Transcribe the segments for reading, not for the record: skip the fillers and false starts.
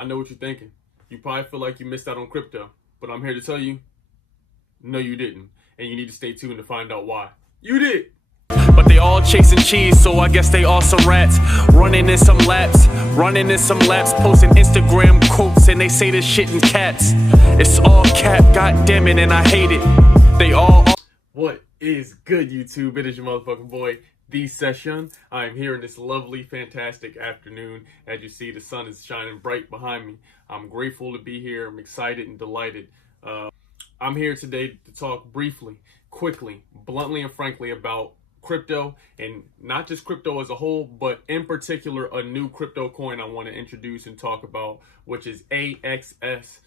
I know what you're thinking. You probably feel like you missed out on crypto, but I'm here to tell you, no, you didn't. And you need to stay tuned to find out why. You did. But they all chasing cheese, so I guess they all some rats. Running in some laps, posting Instagram quotes, and they say this shit in cats. It's all cap, goddammit, and I hate it. They all. What is good, YouTube? It is your motherfucking boy, The Session. I am here in this lovely, fantastic afternoon. As you see, the sun is shining bright behind me. I'm grateful to be here. I'm excited and delighted. I'm here today to talk briefly, quickly, bluntly, and frankly about crypto, and not just crypto as a whole, but in particular a new crypto coin I want to introduce and talk about, which is AXS,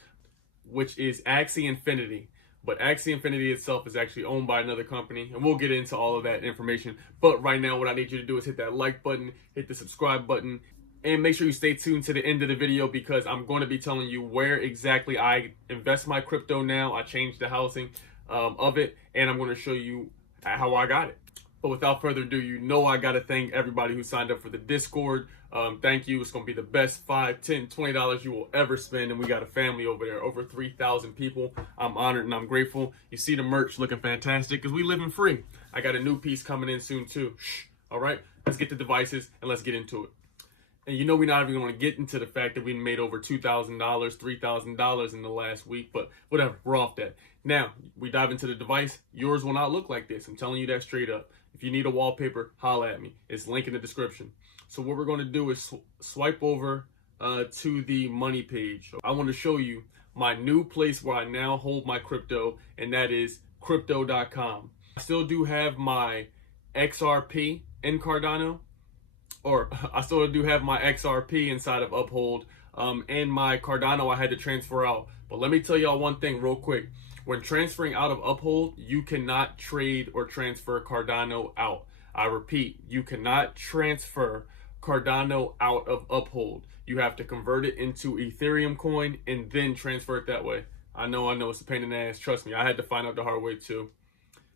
which is Axie Infinity. But Axie Infinity itself is actually owned by another company, and we'll get into all of that information. But right now, what I need you to do is hit that like button, hit the subscribe button, and make sure you stay tuned to the end of the video, because I'm going to be telling you where exactly I invest my crypto now. I changed the housing of it, and I'm going to show you how I got it. But without further ado, you know I got to thank everybody who signed up for the Discord. Thank you. It's going to be the best $5, $10, $20 you will ever spend. And we got a family over there, over 3,000 people. I'm honored and I'm grateful. You see the merch looking fantastic because we live in free. I got a new piece coming in soon too. Shh. All right, let's get the devices and let's get into it. And you know we're not even going to get into the fact that we made over $2,000, $3,000 in the last week, but whatever, we're off that. Now, we dive into the device. Yours will not look like this. I'm telling you that straight up. If you need a wallpaper, holla at me. It's linked in the description. So what we're going to do is swipe over to the money page. I want to show you my new place where I now hold my crypto, and that is crypto.com. I still do have my XRP in Cardano, or I still do have my XRP inside of Uphold, and my Cardano I had to transfer out. But let me tell y'all one thing real quick. When transferring out of Uphold, you cannot trade or transfer Cardano out. I repeat, you cannot transfer Cardano out of Uphold. You have to convert it into Ethereum coin and then transfer it that way. I know, it's a pain in the ass. Trust me, I had to find out the hard way too.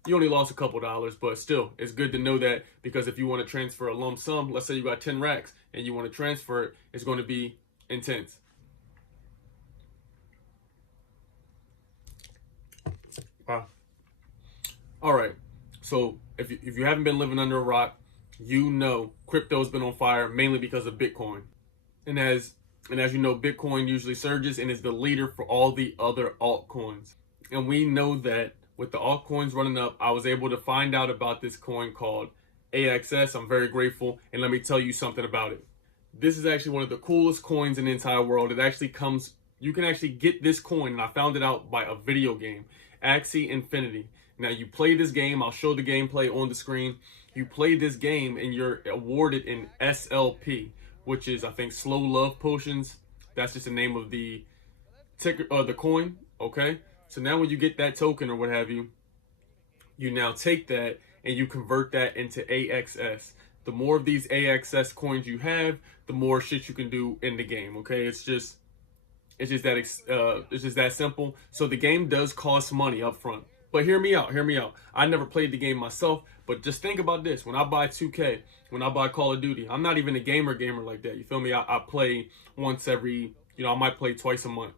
You only lost a couple dollars, but still, it's good to know that, because if you want to transfer a lump sum, let's say you got 10 racks and you want to transfer it, it's going to be intense. Wow. All right. So if you haven't been living under a rock, you know crypto's been on fire mainly because of Bitcoin. And as you know, Bitcoin usually surges and is the leader for all the other altcoins. And we know that with the altcoins running up, I was able to find out about this coin called AXS. I'm very grateful. And let me tell you something about it. This is actually one of the coolest coins in the entire world. It actually comes, you can actually get this coin, and I found it out by a video game, Axie Infinity. Now you play this game, I'll show the gameplay on the screen. You play this game and you're awarded an SLP, which is, I think, slow love potions. That's just the name of the ticker, the coin. Okay. So now when you get that token or what have you, you now take that and you convert that into AXS. The more of these AXS coins you have, the more shit you can do in the game. Okay. It's just that simple. So the game does cost money up front. But hear me out. I never played the game myself, but just think about this. When I buy 2K, when I buy Call of Duty, I'm not even a gamer like that. You feel me? I play once every, I might play twice a month.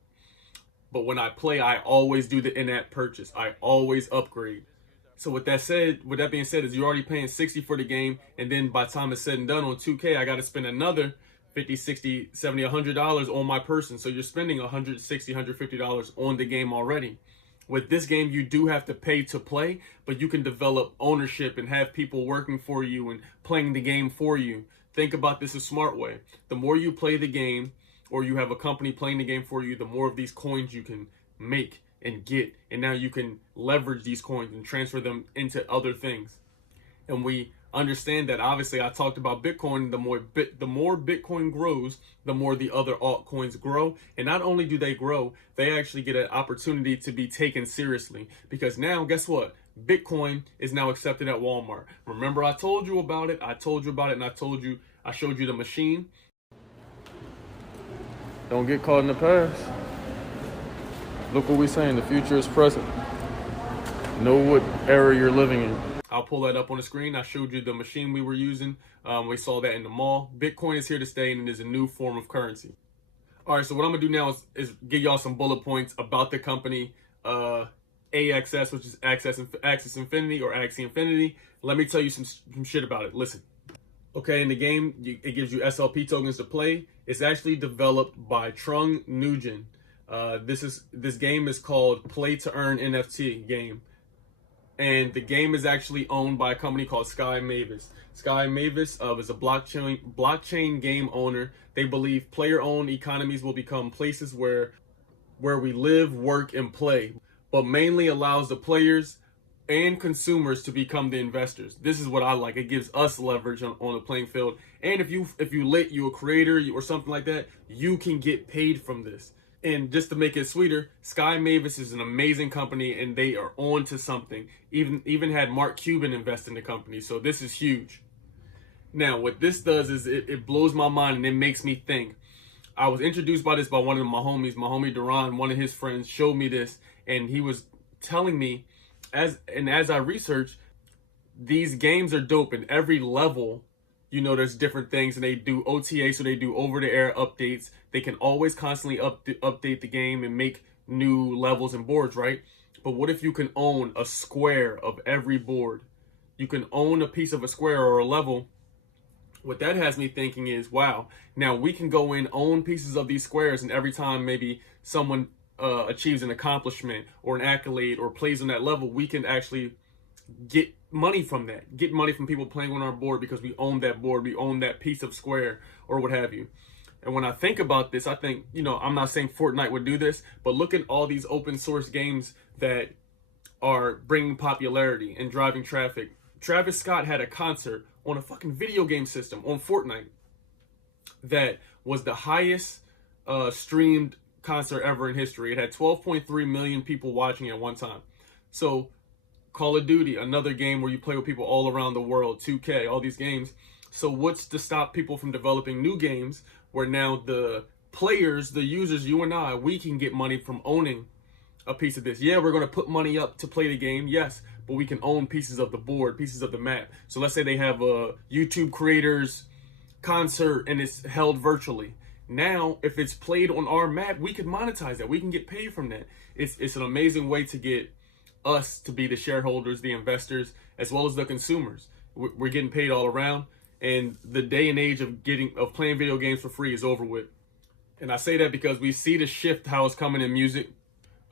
But when I play, I always do the in-app purchase. I always upgrade. So with that being said, is you're already paying $60 for the game, and then by the time it's said and done on 2K, I got to spend another $50, $60, $70, $100 on my person. So you're spending $160, $150 on the game already. With this game, you do have to pay to play, but you can develop ownership and have people working for you and playing the game for you. Think about this a smart way. The more you play the game, or you have a company playing the game for you, the more of these coins you can make and get. And now you can leverage these coins and transfer them into other things. And we understand that, obviously, I talked about Bitcoin. The more Bitcoin grows, the more the other altcoins grow. And not only do they grow, they actually get an opportunity to be taken seriously. Because now, guess what? Bitcoin is now accepted at Walmart. Remember, I told you about it. And I showed you the machine. Don't get caught in the past. Look what we're saying. The future is present. Know what era you're living in. I'll pull that up on the screen. I showed you the machine we were using. We saw that in the mall. Bitcoin is here to stay, and it is a new form of currency. All right, so what I'm gonna do now is give y'all some bullet points about the company AXS, which is Axis Infinity or Axie Infinity. Let me tell you some shit about it. Listen. Okay, in the game, it gives you SLP tokens to play. It's actually developed by Trung Nguyen. This game is called Play to Earn NFT game, and the game is actually owned by a company called Sky Mavis. Sky Mavis is a blockchain game owner. They believe player-owned economies will become places where we live, work, and play, but mainly allows the players and consumers to become the investors. This is what I like. It gives us leverage on the playing field. And if you a creator or something like that, you can get paid from this. And just to make it sweeter, Sky Mavis is an amazing company, and they are on to something. Even had Mark Cuban invest in the company, so this is huge. Now, what this does is it blows my mind, and it makes me think. I was introduced by one of my homies, my homie Duran. One of his friends showed me this, and he was telling me, as I researched, these games are dope. In every level, there's different things, and they do OTA, so they do over-the-air updates. They can always constantly update the game and make new levels and boards, right? But what if you can own a square of every board? You can own a piece of a square or a level. What that has me thinking is, wow, now we can go in, own pieces of these squares, and every time maybe someone achieves an accomplishment or an accolade or plays on that level, we can actually get money from that. Get money from people playing on our board because we own that board, we own that piece of square or what have you. And when I think about this, I think, I'm not saying Fortnite would do this, but look at all these open source games that are bringing popularity and driving traffic. Travis Scott had a concert on a fucking video game system on Fortnite that was the highest streamed concert ever in history. It had 12.3 million people watching it at one time. So Call of Duty, another game where you play with people all around the world, 2K, all these games. So what's to stop people from developing new games where now the players, the users, you and I, we can get money from owning a piece of this? Yeah, we're going to put money up to play the game, yes, but we can own pieces of the board, pieces of the map. So let's say they have a YouTube creators concert and it's held virtually. Now, if it's played on our map, we can monetize that. We can get paid from that. It's an amazing way to get us to be the shareholders, the investors, as well as the consumers. We're getting paid all around, and the day and age of playing video games for free is over with. And I say that because we see the shift how it's coming in music.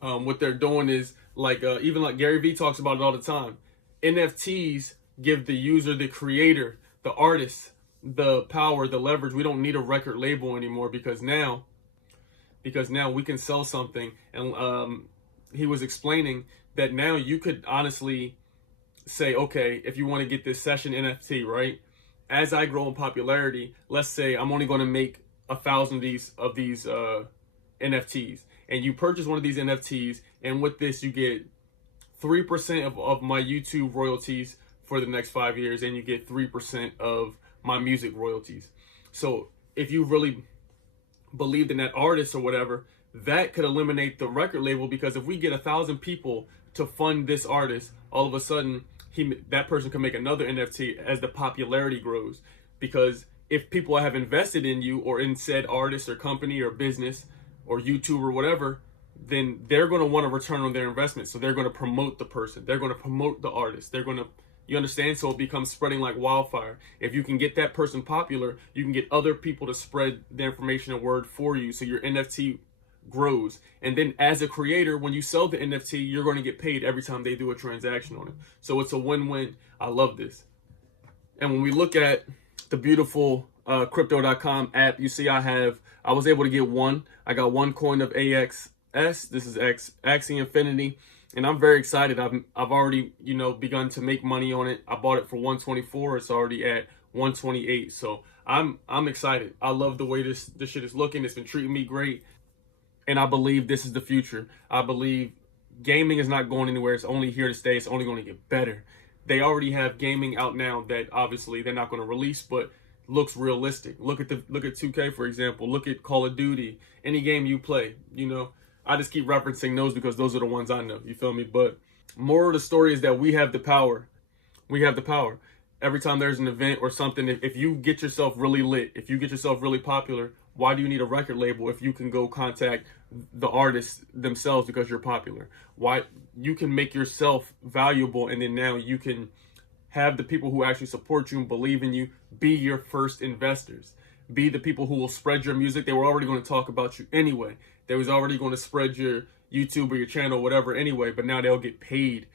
What they're doing is even like Gary Vee talks about it all the time. NFTs give the user, the creator, the artist, the power, the leverage. We don't need a record label anymore because now we can sell something. And he was explaining that now you could honestly say, okay, if you want to get this session NFT, right? As I grow in popularity, let's say I'm only going to make 1,000 of these NFTs, and you purchase one of these NFTs, and with this you get 3% of my YouTube royalties for the next 5 years, and you get 3% of my music royalties. So if you really believed in that artist or whatever, that could eliminate the record label, because if we get 1,000 people to fund this artist, all of a sudden that person can make another NFT as the popularity grows. Because if people have invested in you or in said artist or company or business or YouTube or whatever, then they're going to want to return on their investment. So they're going to promote the person. They're going to promote the artist. You understand? So it becomes spreading like wildfire. If you can get that person popular, you can get other people to spread the information and word for you. So your NFT grows. And then as a creator, when you sell the NFT, you're going to get paid every time they do a transaction on it. So it's a win-win. I love this. And when we look at the beautiful crypto.com app, you see I was able to get one. I got one coin of AXS. This is Axie Infinity. And I'm very excited. I've already, begun to make money on it. I bought it for 124. It's already at 128. So I'm excited. I love the way this shit is looking. It's been treating me great. And I believe this is the future. I believe gaming is not going anywhere. It's only here to stay. It's only going to get better. They already have gaming out now that obviously they're not going to release, but looks realistic. Look at 2K, for example. Look at Call of Duty. Any game you play, I just keep referencing those because those are the ones I know. You feel me? But more of the story is that we have the power. We have the power. Every time there's an event or something, if you get yourself really lit, if you get yourself really popular, Why do you need a record label if you can go contact the artists themselves because you're popular? Why you can make yourself valuable, and then now you can have the people who actually support you and believe in you be your first investors. Be the people who will spread your music. They were already going to talk about you anyway. They was already going to spread your YouTube or your channel, whatever, anyway, but now they'll get paid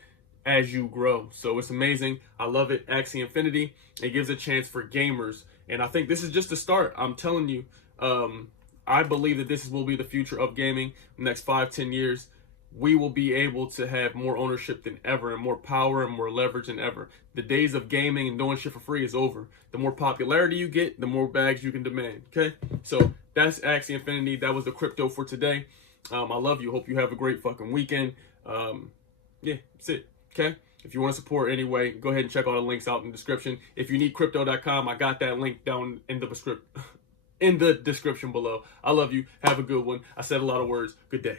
as you grow. So it's amazing. I love it. Axie Infinity. It gives a chance for gamers. And I think this is just the start. I'm telling you, I believe that this will be the future of gaming. The next 5-10 years, we will be able to have more ownership than ever, and more power and more leverage than ever. The days of gaming and doing shit for free is over. The more popularity you get, the more bags you can demand. Okay? So that's Axie Infinity. That was the crypto for today. I love you. Hope you have a great fucking weekend. Yeah, that's it. Okay? If you want to support anyway, go ahead and check all the links out in the description. If you need crypto.com, I got that link down in the description below. I love you. Have a good one. I said a lot of words. Good day.